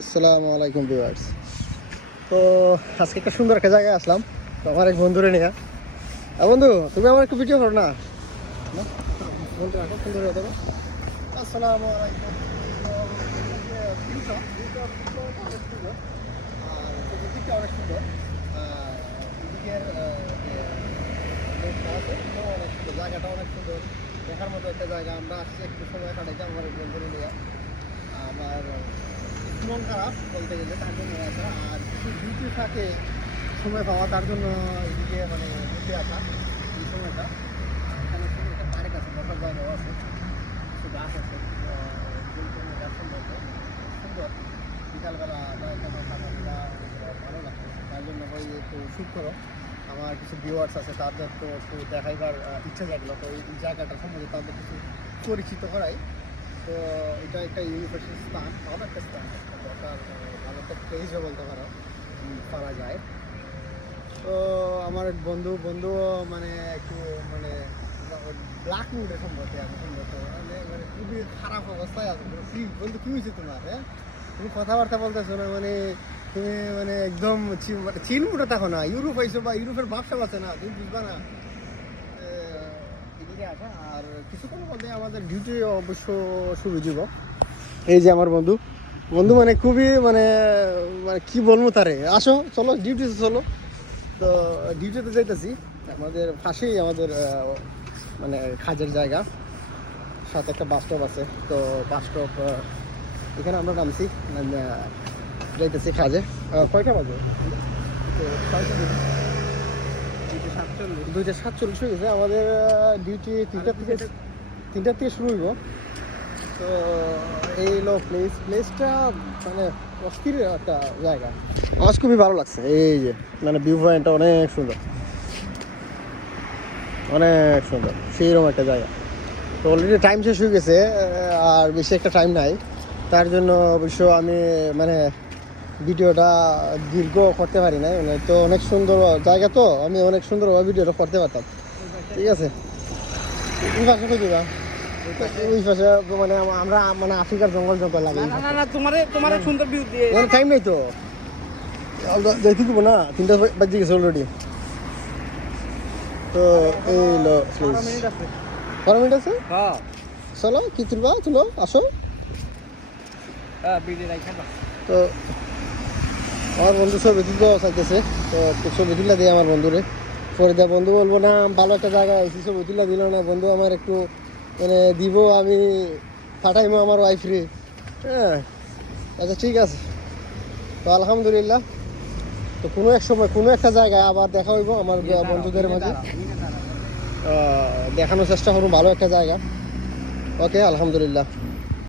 আসসালামু আলাইকুম ভিউয়ার্স। তো আজকে একটা সুন্দর একটা জায়গায় আসলাম, তো আমার এক বন্ধুরে নিয়ে। বন্ধু, তুমি আমার একটু ভিডিও করো না? আসসালামু আলাইকুম অনেক সুন্দর। জায়গাটা অনেক সুন্দর দেখার মতো একটা জায়গা আমরা আসছি একটু সময় কাটাইতে আমার বন্ধুরে নিয়ে আমার মন খারাপ বলতে গেলে, তার জন্য আসা আর কিছু ডিউটি থাকে সময় পাওয়া, তার জন্য এদিকে মানে ঘুরতে আসা এই সময়টা। এখানে একটা পার্ক আছে, বসার জায়গাও আছে। কিছু গাছ আছে গাছ সুন্দর। বিকালবেলা থাকা দিলা ভালো লাগছে তার জন্য ওই একটু শ্যুট করো। আমার কিছু ভিউয়ার্স আছে, তাদের তো একটু দেখাইবার ইচ্ছা জাগলো। তো এই জায়গাটা সম্বন্ধে তাদের কিছু পরিচিত করাই। তো এটা একটা ইউনিভার্সিটি স্থান, ভালো একটা স্থান। একটা বলতে পারো। পারা যায়। তো আমার বন্ধু বন্ধু মানে একটু মানে ব্ল্যাক মুডে সম্ভবত আছে মানে মানে খুবই খারাপ অবস্থায় আছে। কি, বন্ধু, কি হয়েছে তোমার হ্যাঁ? তুমি কথাবার্তা বলতেছো না মানে তুমি মানে একদম মানে চিন মুডে থাকো না, ইউরোপ হয়েছো বা ইউরোপের ভাবসা আছে না, তুমি বুঝবা না। আর কিছুক্ষণ মধ্যে আমাদের ডিউটি অবশ্য শুরু যাব এই যে আমার বন্ধু বন্ধু মানে খুবই মানে মানে কি বলব তারে? আসো চলো ডিউটিতে চলো। তো ডিউটিতে যাইতেছি। আমাদের পাশেই আমাদের মানে খাজের জায়গা। সাথে একটা বাস স্টপ আছে। তো বাস স্টপ এখানে আমরা নামছি। যাইতেছি খাজে। কয়টা বাজে। দুইটা সাতচল্লিশ। হয়ে গেছে। আমাদের ডিউটি তিনটার থেকে তিনটার থেকে শুরু হইব। তো, এই হলো প্লেস প্লেসটা মানে অস্থির একটা জায়গা। আমার খুবই ভালো লাগছে, এই যে মানে ভিউ পয়েন্টটা অনেক সুন্দর। অনেক সুন্দর, সেইরকম একটা জায়গা। তো অলরেডি টাইম শেষ হয়ে গেছে, আর বেশি একটা টাইম নাই। তার জন্য অবশ্য আমি মানে ভিডিওটা দীর্ঘ করতে পারি না মানে তো অনেক সুন্দর জায়গা তো, আমি অনেক সুন্দরভাবে ভিডিওটা করতে পারতাম। ঠিক আছে? এই পাশে ওই পাশে মানে আমরা মানে আফ্রিকার জঙ্গল জঙ্গল লাগে না না না তোমারে তোমারে সুন্দর ভিউ দিয়ে টাইম নেই তো। যাইতে দিব না তিনটা বাজে গেছে অলরেডি তো এই লো প্লিজ বারো মিনিট আছে। হ্যাঁ। চলো কি তুলবা? তুলো আসো। হ্যাঁ তো আমার বন্ধু ছবি তুলতে চাইতেছে। তো ছবি তুলে দিই আমার বন্ধুরে। পরে দেয় বন্ধু বলব না ভালো একটা জায়গা আইসি ছবি তুলে দিল না। বন্ধু আমার একটু মানে দিব আমি পাঠাইবো আমার ওয়াইফরে হ্যাঁ আচ্ছা ঠিক আছে। তো আলহামদুলিল্লাহ। তো কোনো এক সময় কোনো একটা জায়গায় আবার দেখা হইব আমার বন্ধুদের মাঝে। দেখানোর চেষ্টা করুন ভালো একটা জায়গা। ওকে আলহামদুলিল্লাহ।